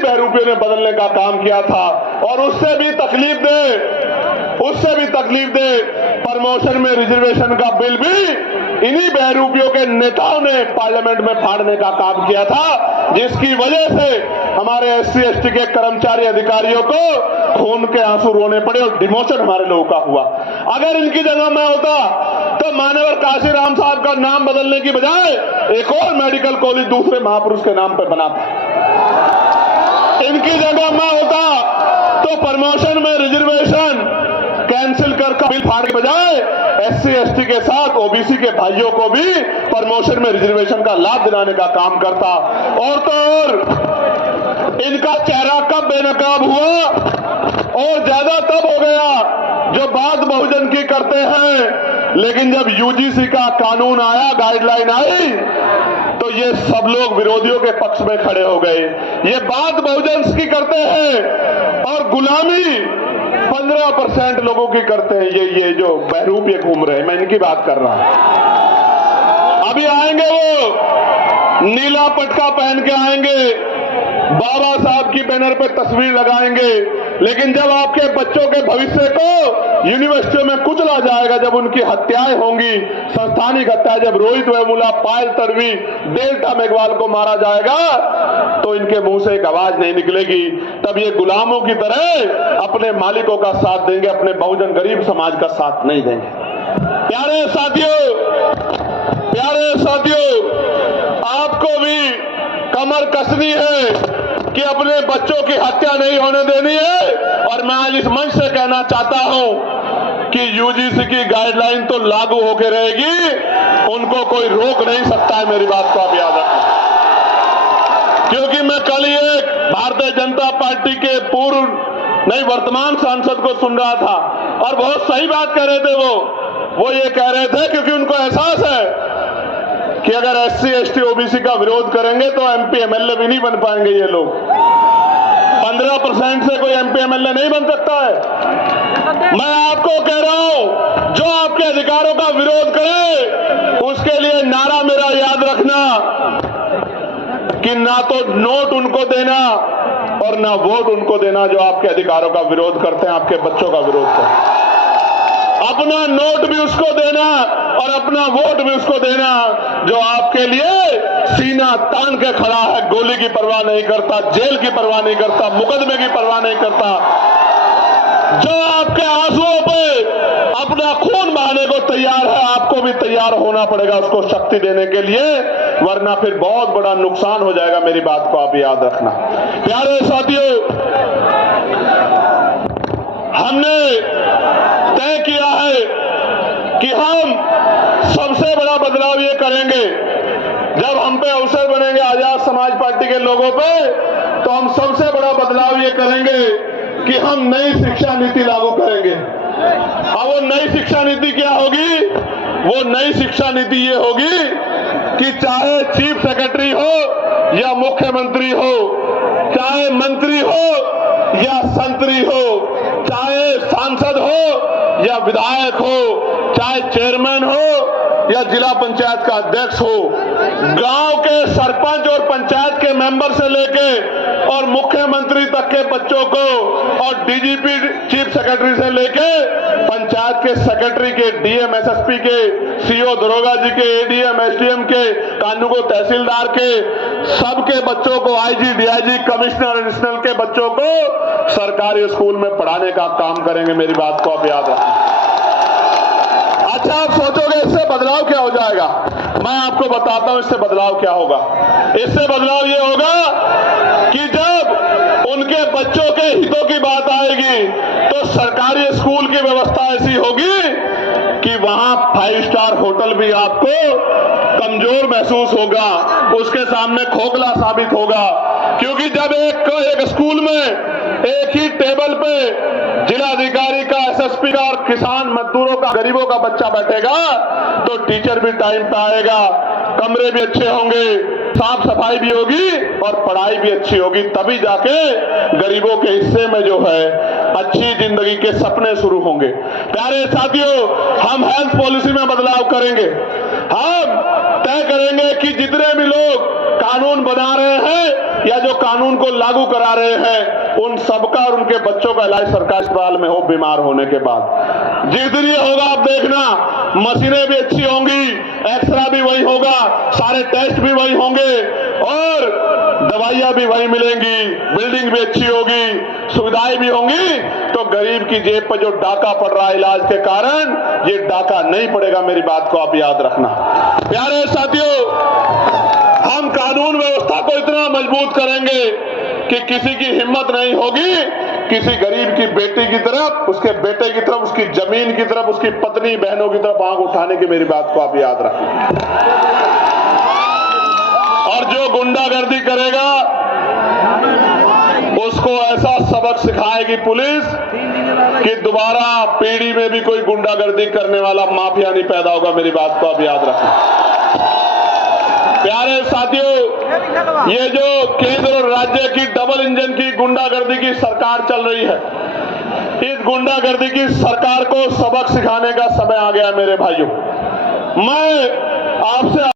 बहरूपियों ने बदलने का काम किया था और उससे भी तकलीफ दे प्रमोशन में रिजर्वेशन का बिल भी इन्हीं बहरूपियों के नेताओं ने पार्लियामेंट में फाड़ने का काम किया था, जिसकी वजह से हमारे एससी एसटी के कर्मचारी अधिकारियों को खून के आंसू रोने पड़े और डिमोशन हमारे लोगों का हुआ। अगर इनकी जगह मैं होता तो मान्यवर काशीराम साहब का नाम बदलने की बजाय एक और मेडिकल कॉलेज दूसरे महापुरुष के नाम पर बनाता। इनकी जगह मैं होता तो प्रमोशन में रिजर्वेशन कैंसिल कर बिल फाड़ने के बजाय एससी एसटी के साथ ओबीसी के भाइयों को भी प्रमोशन में रिजर्वेशन का लाभ दिलाने का काम करता। और तो और इनका चेहरा कब बेनकाब हुआ और ज्यादा तब हो गया जो बात बहुजन की करते हैं, लेकिन जब यूजीसी का कानून आया, गाइडलाइन आई, तो ये सब लोग विरोधियों के पक्ष में खड़े हो गए। ये बात बहुजन की करते हैं और गुलामी 15% लोगों की करते हैं। ये जो बहरूप ये घूम रहे हैं, मैं इनकी बात कर रहा हूं। अभी आएंगे वो नीला पटका पहन के आएंगे, बाबा साहब की बैनर पे तस्वीर लगाएंगे, लेकिन जब आपके बच्चों के भविष्य को यूनिवर्सिटियों में कुचला जाएगा, जब उनकी हत्याएं होंगी, संस्थानिक हत्याएं, जब रोहित वेमुला, पायल तडवी, डेल्टा मेघवाल को मारा जाएगा, तो इनके मुंह से एक आवाज नहीं निकलेगी। तब ये गुलामों की तरह अपने मालिकों का साथ देंगे, अपने बहुजन गरीब समाज का साथ नहीं देंगे। प्यारे साथियों, आपको भी कमर कसनी है कि अपने बच्चों की हत्या नहीं होने देनी है। और मैं आज इस मंच से कहना चाहता हूं कि यूजीसी की गाइडलाइन तो लागू होकर रहेगी, उनको कोई रोक नहीं सकता है। मेरी बात को आप याद रखें, क्योंकि मैं कल ही एक भारतीय जनता पार्टी के वर्तमान सांसद को सुन रहा था और बहुत सही बात कह रहे थे। वो ये कह रहे थे क्योंकि उनको एहसास है कि अगर एससी एसटी ओबीसी का विरोध करेंगे तो एमपी एमएलए भी नहीं बन पाएंगे ये लोग। 15% से कोई एमपी एमएलए नहीं बन सकता है। मैं आपको कह रहा हूं, जो आपके अधिकारों का विरोध करे उसके लिए नारा मेरा याद रखना कि ना तो नोट उनको देना और ना वोट उनको देना जो आपके अधिकारों का विरोध करते हैं, आपके बच्चों का विरोध करते हैं। अपना नोट भी उसको देना और अपना वोट भी उसको देना जो आपके लिए सीना तान के खड़ा है, गोली की परवाह नहीं करता, जेल की परवाह नहीं करता, मुकदमे की परवाह नहीं करता, जो आपके आंसुओं पे अपना खून बहाने को तैयार है। आपको भी तैयार होना पड़ेगा उसको शक्ति देने के लिए, वरना फिर बहुत बड़ा नुकसान हो जाएगा। मेरी बात को आप याद रखना। प्यारे साथियों, हमने तय किया है कि हम सबसे बड़ा बदलाव ये करेंगे, जब हम पे अवसर बनेंगे आजाद समाज पार्टी के लोगों पे, तो हम सबसे बड़ा बदलाव ये करेंगे कि हम नई शिक्षा नीति लागू करेंगे। अब वो नई शिक्षा नीति क्या होगी? वो नई शिक्षा नीति ये होगी कि चाहे चीफ सेक्रेटरी हो या मुख्यमंत्री हो, चाहे मंत्री हो या संतरी हो, चाहे सांसद हो या विधायक हो, चाहे चेयरमैन हो या जिला पंचायत का अध्यक्ष हो, गांव के सरपंच और पंचायत के मेंबर से लेके और मुख्यमंत्री तक के बच्चों को और डीजीपी चीफ सेक्रेटरी से लेके पंचायत के सेक्रेटरी के, डीएम एसएसपी के, सीओ दरोगा जी के, एडीएम एसडीएम के, कानूनगो तहसीलदार के, सबके बच्चों को, आईजी डीआईजी कमिश्नर एडिशनल के बच्चों को सरकारी स्कूल में पढ़ाने का काम करेंगे। मेरी बात को आप याद रखें। अच्छा, आप सोचोगे इससे बदलाव क्या हो जाएगा? मैं आपको बताता हूं इससे बदलाव क्या होगा। इससे बदलाव ये होगा कि जब उनके बच्चों के हितों की बात आएगी तो सरकारी स्कूल की व्यवस्था ऐसी होगी कि वहां 5 स्टार होटल भी आपको कमजोर महसूस होगा, उसके सामने खोखला साबित होगा। क्योंकि जब एक स्कूल में एक ही टेबल पे जिलाधिकारी का, एसएसपी का और किसान मजदूरों का, गरीबों का बच्चा बैठेगा तो टीचर भी टाइम पे आएगा, कमरे भी अच्छे होंगे, साफ सफाई भी होगी और पढ़ाई भी अच्छी होगी। तभी जाके गरीबों के हिस्से में जो है अच्छी जिंदगी के सपने शुरू होंगे। प्यारे साथियों, हम हेल्थ पॉलिसी में बदलाव करेंगे। हम तय करेंगे कि जितने भी लोग कानून बना रहे हैं या जो कानून को लागू करा रहे हैं, उन सबका और उनके बच्चों का इलाज सरकारी अस्पताल में हो बीमार होने के बाद। जिस दिन ये होगा आप देखना, मशीनें भी अच्छी होंगी, एक्सरा भी वही होगा, सारे टेस्ट भी वही होंगे और दवाइयां भी वही मिलेंगी, बिल्डिंग भी अच्छी होगी, सुविधाएं भी होंगी। तो गरीब की जेब पर जो डाका पड़ रहा है इलाज के कारण, ये डाका नहीं पड़ेगा। मेरी बात को आप याद रखना। प्यारे साथियों, हम कानून व्यवस्था को इतना मजबूत करेंगे कि किसी की हिम्मत नहीं होगी किसी गरीब की बेटी की तरफ, उसके बेटे की तरफ, उसकी जमीन की तरफ, उसकी पत्नी बहनों की तरफ आंख उठाने की। मेरी बात को आप याद रखें। और जो गुंडागर्दी करेगा उसको ऐसा सबक सिखाएगी पुलिस कि दोबारा पीढ़ी में भी कोई गुंडागर्दी करने वाला माफिया नहीं पैदा होगा। मेरी बात को आप याद रखें। प्यारे साथियों, ये जो केंद्र और राज्य की डबल इंजन की गुंडागर्दी की सरकार चल रही है, इस गुंडागर्दी की सरकार को सबक सिखाने का समय आ गया। मेरे भाइयों, मैं आपसे